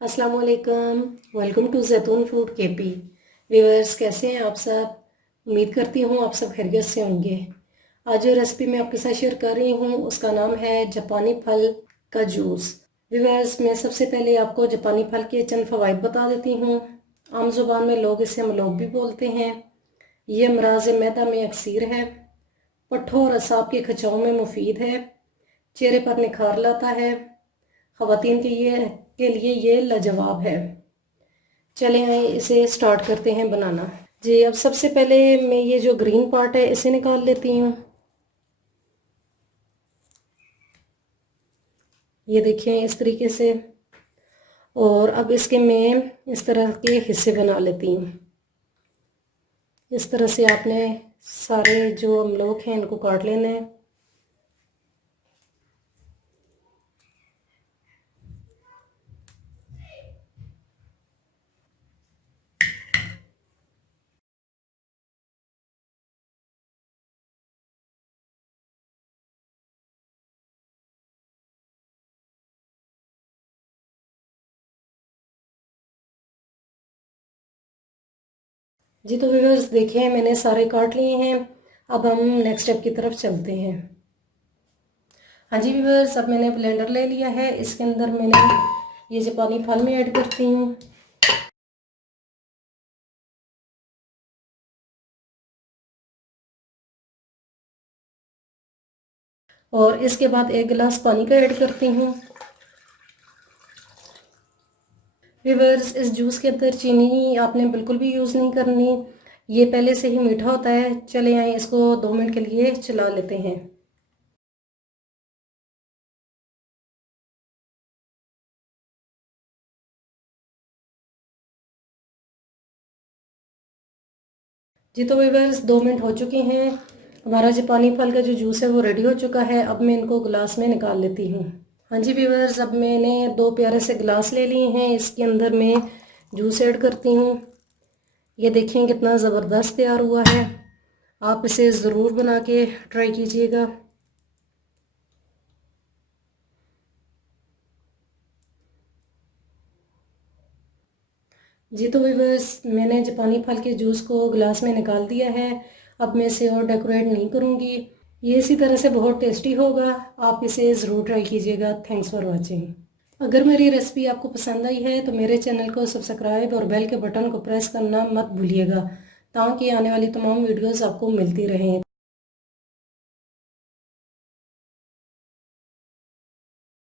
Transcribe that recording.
अस्सलाम वालेकुम। Welcome to जैतून फूड केपी। व्यूअर्स, कैसे हैं आप सब? उम्मीद करती हूँ आप सब खैरियत से होंगे। आज जो रेसिपी मैं आपके साथ शेयर कर रही हूँ उसका नाम है जापानी फल का जूस। व्यूअर्स, मैं सबसे पहले आपको जापानी फल के चंद फ़वाइद बता देती हूँ। आम जुबान में लोग इसे अमलोक भी बोलते हैं। ये अमराज मैदा में अक्सीर है। पट्ठों और असाब के खचाओं में मुफीद है। चेहरे पर निखार लाता है। ख़वातीन के लिए ये लाजवाब है। चले आए इसे स्टार्ट करते हैं बनाना। जी, अब सबसे पहले मैं ये जो ग्रीन पार्ट है इसे निकाल लेती हूँ। ये देखें इस तरीके से। और अब इसके मैं इस तरह के हिस्से बना लेती हूँ। इस तरह से आपने सारे जो अमलोक हैं इनको काट लेना है। जी, तो व्यूअर्स देखिए मैंने सारे काट लिए हैं। अब हम नेक्स्ट स्टेप की तरफ चलते हैं। हाँ जी व्यूअर्स, अब मैंने ब्लेंडर ले लिया है। इसके अंदर मैंने ये जापानी फल में ऐड करती हूँ। और इसके बाद 1 गिलास पानी का ऐड करती हूँ। व्यूअर्स, इस जूस के अंदर चीनी आपने बिल्कुल भी यूज़ नहीं करनी। ये पहले से ही मीठा होता है। चले आए इसको 2 मिनट के लिए चला लेते हैं। जी, तो व्यूअर्स 2 मिनट हो चुके हैं। हमारा जापानी फल का जो जूस है वो रेडी हो चुका है। अब मैं इनको गिलास में निकाल लेती हूँ। हाँ जी व्यूअर्स, अब मैंने 2 प्यारे से गिलास ले लिए हैं। इसके अंदर मैं जूस ऐड करती हूँ। ये देखिए कितना ज़बरदस्त तैयार हुआ है। आप इसे ज़रूर बना के ट्राई कीजिएगा। जी, तो व्यूअर्स मैंने जापानी फल के जूस को गिलास में निकाल दिया है। अब मैं इसे और डेकोरेट नहीं करूँगी। ये इसी तरह से बहुत टेस्टी होगा। आप इसे ज़रूर ट्राई कीजिएगा। Thanks for watching. अगर मेरी रेसिपी आपको पसंद आई है तो मेरे चैनल को सब्सक्राइब और बेल के बटन को प्रेस करना मत भूलिएगा, ताकि आने वाली तमाम वीडियोस आपको मिलती रहें।